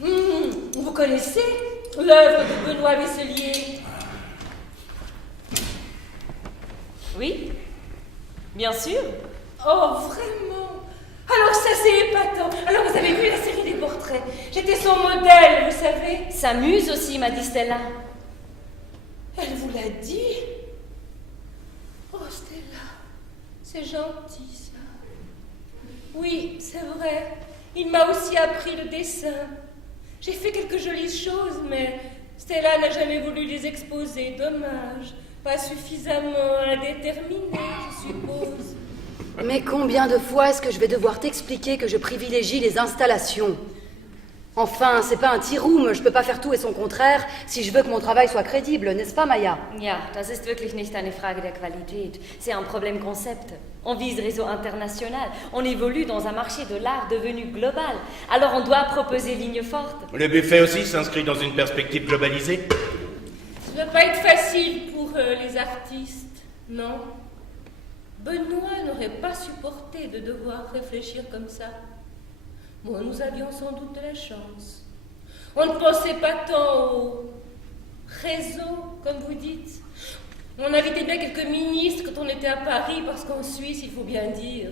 Vous connaissez l'œuvre de Benoît Vesselier? Oui, bien sûr. Oh, vraiment? Alors ça, c'est épatant. Alors vous avez vu la série des portraits? J'étais son modèle, vous savez. Ça muse aussi, m'a dit Stella. Elle vous l'a dit? Oh, Stella, c'est gentil, ça. Oui, c'est vrai. Il m'a aussi appris le dessin. J'ai fait quelques jolies choses, mais Stella n'a jamais voulu les exposer. Dommage. Pas suffisamment indéterminée, je suppose. Mais combien de fois est-ce que je vais devoir t'expliquer que je privilégie les installations? Enfin, c'est pas un tea-room, je peux pas faire tout et son contraire si je veux que mon travail soit crédible, n'est-ce pas, Maya? Ja, das ist wirklich nicht eine Frage der Qualität. C'est un problème concept. On vise réseau international. On évolue dans un marché de l'art devenu global. Alors on doit proposer ligne forte. Le buffet aussi s'inscrit dans une perspective globalisée. Ça ne va pas être facile pour les artistes, non? Benoît n'aurait pas supporté de devoir réfléchir comme ça. Bon, nous avions sans doute de la chance. On ne pensait pas tant au réseau, comme vous dites. On invitait bien quelques ministres quand on était à Paris, parce qu'en Suisse, il faut bien dire,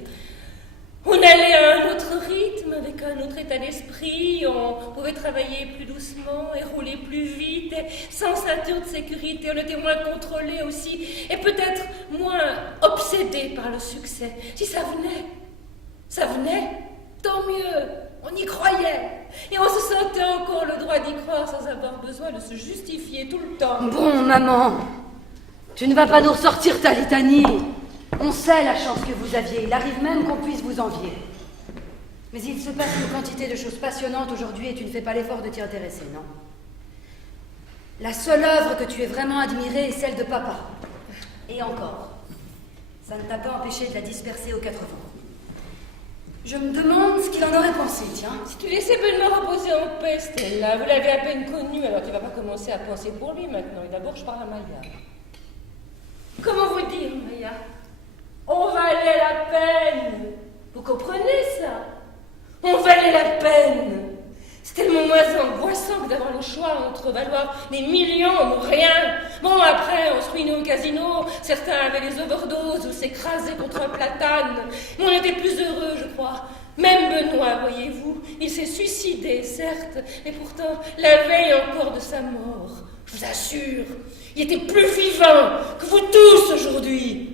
on allait à un autre rythme, avec un autre état d'esprit, on pouvait travailler plus doucement et rouler plus vite, et sans ceinture de sécurité, on était moins contrôlés aussi, et peut-être moins obsédés par le succès. Si ça venait, tant mieux, on y croyait, et on se sentait encore le droit d'y croire sans avoir besoin de se justifier tout le temps. Bon, maman, tu ne vas pas nous ressortir ta litanie. On sait la chance que vous aviez, il arrive même qu'on puisse vous envier. Mais il se passe une quantité de choses passionnantes aujourd'hui et tu ne fais pas l'effort de t'y intéresser, non? La seule œuvre que tu aies vraiment admirée est celle de papa. Et encore, ça ne t'a pas empêché de la disperser aux 4 vents. Je me demande ce qu'il en aurait pensé, tiens. Si tu laissais Benoît reposer en paix, Stella, vous l'avez à peine connu, alors tu vas pas commencer à penser pour lui maintenant. Et d'abord, je parle à Maya. Comment vous dire, Maya? On valait la peine. Vous comprenez ça? On valait la peine. C'est tellement moins angoissant que d'avoir le choix entre valoir des millions ou rien. Bon, après, on se ruinait au casino, certains avaient les overdoses ou s'écrasaient contre un platane. Mais on était plus heureux, je crois. Même Benoît, voyez-vous, il s'est suicidé, certes, mais pourtant, la veille encore de sa mort, je vous assure, il était plus vivant que vous tous aujourd'hui.